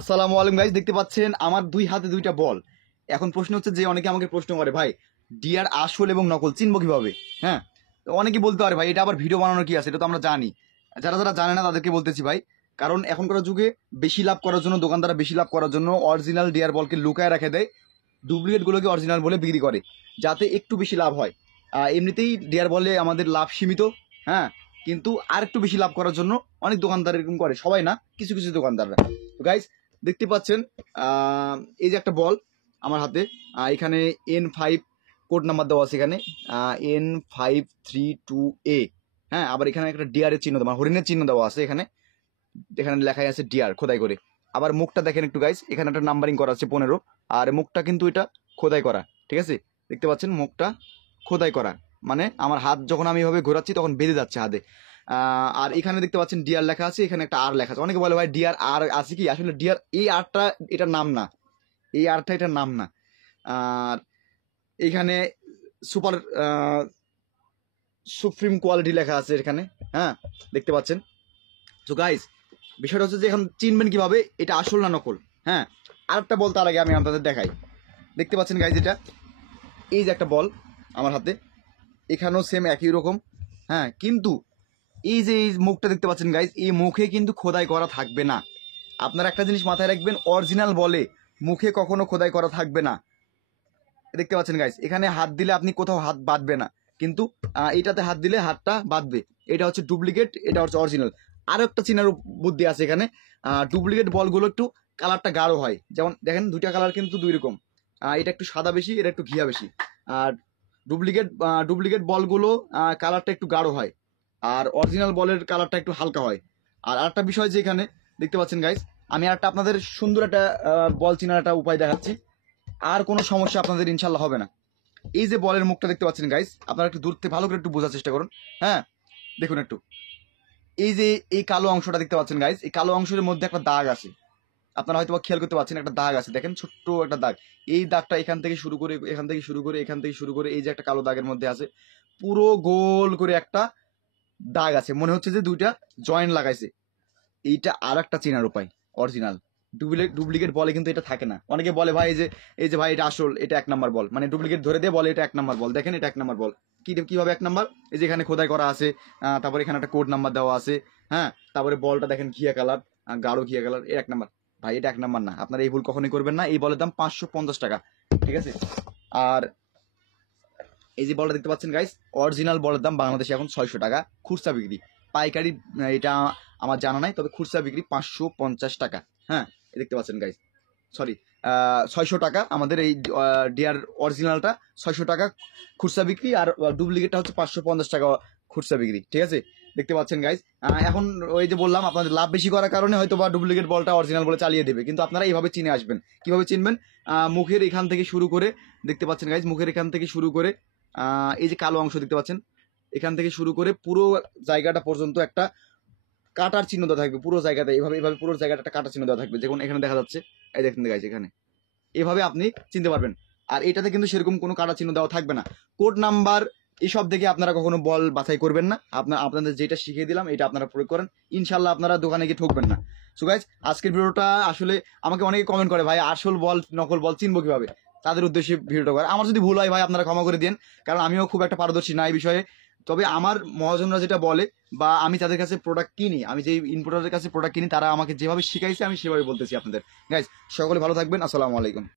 আসসালামু আলাইকুম গাইস, দেখতে পাচ্ছেন আমার দুই হাতে দুইটা বল। এখন প্রশ্ন হচ্ছে যে অনেকে আমাকে প্রশ্ন করে, ভাই ডিয়ার আসল এবং নকল চিনবো কিভাবে? হ্যাঁ, তো অনেকে বলতে পারে ভাই এটা আবার ভিডিও বানানোর কি আছে, এটা তো আমরা জানি। যারা যারা জানে না তাদেরকে বলতেছি ভাই, কারণ এখনকার যুগে বেশি লাভ করার জন্য দোকানদাররা বেশি লাভ করার জন্য অরিজিনাল ডিয়ার বলকে লুকায় রেখে দেয়, ডুপ্লিকেট গুলোকে অরিজিনাল বলে বিক্রি করে যাতে একটু বেশি লাভ হয়। এমনিতেই ডিয়ার বলে আমাদের লাভ সীমিত। হ্যাঁ, কিন্তু আর একটু বেশি লাভ করার জন্য অনেক দোকানদার এরকম করে, সবাই না, কিছু কিছু দোকানদাররা। তো গাইস দেখতে পাচ্ছেন এই যে একটা বল আমার হাতে, এখানে N5 কোড নাম্বার দেওয়া আছে, এখানে N532A। হ্যাঁ, আবার এখানে একটা ডিয়ারের চিহ্ন দেওয়া, হরিণের চিহ্ন দেওয়া আছে এখানে, এখানে লেখাই আছে ডিয়ার খোদাই করে। আবার মুখটা দেখেন একটু গাইস, এখানে একটা নাম্বারিং করা আছে 15, আর মুখটা কিন্তু এটা খোদাই করা, ঠিক আছে? দেখতে পাচ্ছেন মুখটা খোদাই করা, মানে আমার হাত যখন আমি এভাবে ঘোরাচ্ছি তখন বেঁধে যাচ্ছে হাতে। আর এখানে দেখতে পাচ্ছেন ডিয়ার লেখা আছে, এখানে একটা আর লেখা আছে। অনেকে বলে ভাই ডিয়ার আর আছে কি? আসলে ডিয়ার এই আরটা এটার নাম না, এই আরটা এটার নাম না। আর এখানে সুপার সুপ্রিম কোয়ালিটি লেখা আছে এখানে। হ্যাঁ, দেখতে পাচ্ছেন। সো গাইস বিষয়টা হচ্ছে যে এখন চিনবেন কিভাবে এটা আসল না নকল। হ্যাঁ, আরেকটা বল তার আগে আমি আপনাদের দেখাই। দেখতে পাচ্ছেন গাইস, এটা এই যে একটা বল আমার হাতে, এখানেও সেম একই রকম। হ্যাঁ, কিন্তু এই যে এই মুখটা দেখতে পাচ্ছেন গাইজ, এই মুখে কিন্তু খোদাই করা থাকবে না। আপনারা একটা জিনিস মাথায় রাখবেন, অরিজিনাল বলে মুখে কখনো খোদাই করা থাকবে না। দেখতে পাচ্ছেন গাইজ, এখানে হাত দিলে আপনি কোথাও হাত বাঁধবে না, কিন্তু এটাতে হাত দিলে হাতটা বাঁধবে। এটা হচ্ছে ডুপ্লিকেট, এটা হচ্ছে অরিজিনাল। আরও একটা চিনার বুদ্ধি আছে এখানে। ডুপ্লিকেট বলগুলো একটু কালারটা গাঢ় হয়, যেমন দেখেন দুইটা কালার কিন্তু দুই রকম। এটা একটু সাদা বেশি, এটা একটু ঘিয়া বেশি। আর ডুপ্লিকেট ডুপ্লিকেট বলগুলো কালারটা একটু গাঢ় হয়, আর অরিজিনাল বলের কালারটা একটু হালকা হয়। আর আরেকটা বিষয় যে এখানে দেখতে পাচ্ছেন গাইস, আমি আরেকটা আপনাদের সুন্দর একটা বল চিনার একটা উপায় দেখাচ্ছি, আর কোনো সমস্যা আপনাদের ইনশাল্লাহ হবে না। এই যে বলের মুখটা দেখতে পাচ্ছেন গাইস, আপনারা একটু দূর থেকে ভালো করে একটু বোঝার চেষ্টা করুন। হ্যাঁ, দেখুন একটু, এই যে এই কালো অংশটা দেখতে পাচ্ছেন গাইস, এই কালো অংশের মধ্যে একটা দাগ আছে। আপনারা হয়তো খেয়াল করতে পারছেন, একটা দাগ আছে, দেখেন ছোট্ট একটা দাগ। এই দাগটা এখান থেকে শুরু করে, এখান থেকে শুরু করে, এখান থেকে শুরু করে, এই যে একটা কালো দাগের মধ্যে আছে, পুরো গোল করে একটা দাগ আছে, মনে হচ্ছে যে দুইটা জয়েন্ট লাগাইছে। এইটা আর একটা চেনার উপায় অরিজিনাল। ডুপ্লিকেট বলে কিন্তু এটা থাকে না। অনেকে বলে ভাই এই যে ভাই এটা আসল, এটা 1 নাম্বার বল, মানে ডুপ্লিকেট ধরে দিয়ে বলে এটা 1 নাম্বার বল। দেখেন এটা 1 নাম্বার বল, কিভাবে 1 নাম্বার? এই যে এখানে খোদাই করা আছে, তারপরে এখানে একটা কোড নাম্বার দেওয়া আছে। হ্যাঁ, তারপরে বলটা দেখেন ঘিয়া কালার, গাঢ় ঘিয়া কালার, এর 1 নাম্বার। ভাই এটা 1 নাম্বার না, আপনারা এই ভুল কখনোই করবেন না। এই বলের দাম 550 টাকা, ঠিক আছে? আর এই যে বলটা দেখতে পাচ্ছেন গাইস, অরিজিনাল বলের দাম বাংলাদেশে এখন 600 টাকা খুচরা বিক্রি। পাইকারি এটা আমার জানা নাই, তবে খুচরা বিক্রি 550 টাকা। হ্যাঁ, দেখতে পাচ্ছেন গাইস, সরি, 600 টাকা আমাদের এই ডিয়ার অরিজিনালটা, 600 টাকা খুচরা বিক্রি, আর ডুপ্লিকেটটা হচ্ছে 550 টাকা খুচরা বিক্রি, ঠিক আছে? দেখতে পাচ্ছেন গাইস। এখন ওই যে বললাম আপনাদের লাভ বেশি করার কারণে হয়তো বা ডুপ্লিকেট বলটা অরিজিনাল বলে চালিয়ে দেবে, কিন্তু আপনারা এইভাবে চিনে আসবেন। কিভাবে চিনবেন? মুখের এখান থেকে শুরু করে, দেখতে পাচ্ছেন গাইস, মুখের এখান থেকে শুরু করে এই যে কালো অংশ দেখতে পাচ্ছেন, এখান থেকে শুরু করে পুরো জায়গাটা পর্যন্ত একটা কাটার চিহ্ন দেওয়া থাকবে। পুরো জায়গাতে এইভাবে এইভাবে পুরো জায়গাটা একটা কাটার চিহ্ন দেওয়া থাকবে, যেমন এখানে দেখা যাচ্ছে, এই দেখেন গাইস এখানে। এভাবে আপনি চিনতে পারবেন। আর এটাতে কিন্তু সেরকম কোনো কাটা চিহ্ন দেওয়া থাকবে না। কোড নাম্বার এইসব দেখে আপনারা কখনো বল বাছাই করবেন না। আপনাদের যেটা শিখিয়ে দিলাম এটা আপনারা প্রয়োগ করেন, ইনশাল্লাহ আপনারা দোকানে গিয়ে ঠকবেন না। সো গাইজ আজকের ভিডিওটা আসলে আমাকে অনেকে কমেন্ট করে, ভাই আসল বল নকল বল চিনবো কিভাবে? তাদের উদ্দেশ্যে ভিডিওটা করে। আমার যদি ভুল হয় ভাই আপনারা ক্ষমা করে দিন, কারণ আমিও খুব একটা পারদর্শী না এই বিষয়ে। তবে আমার মহাজনরা যেটা বলে, বা আমি তাদের কাছে প্রোডাক্ট কিনি, আমি যে ইম্পোর্টারের কাছে প্রোডাক্ট কিনি, তারা আমাকে যেভাবে শিখাইছে আমি সেভাবে বলতেছি আপনাদের। গাইজ সকলে ভালো থাকবেন, আসসালামু আলাইকুম।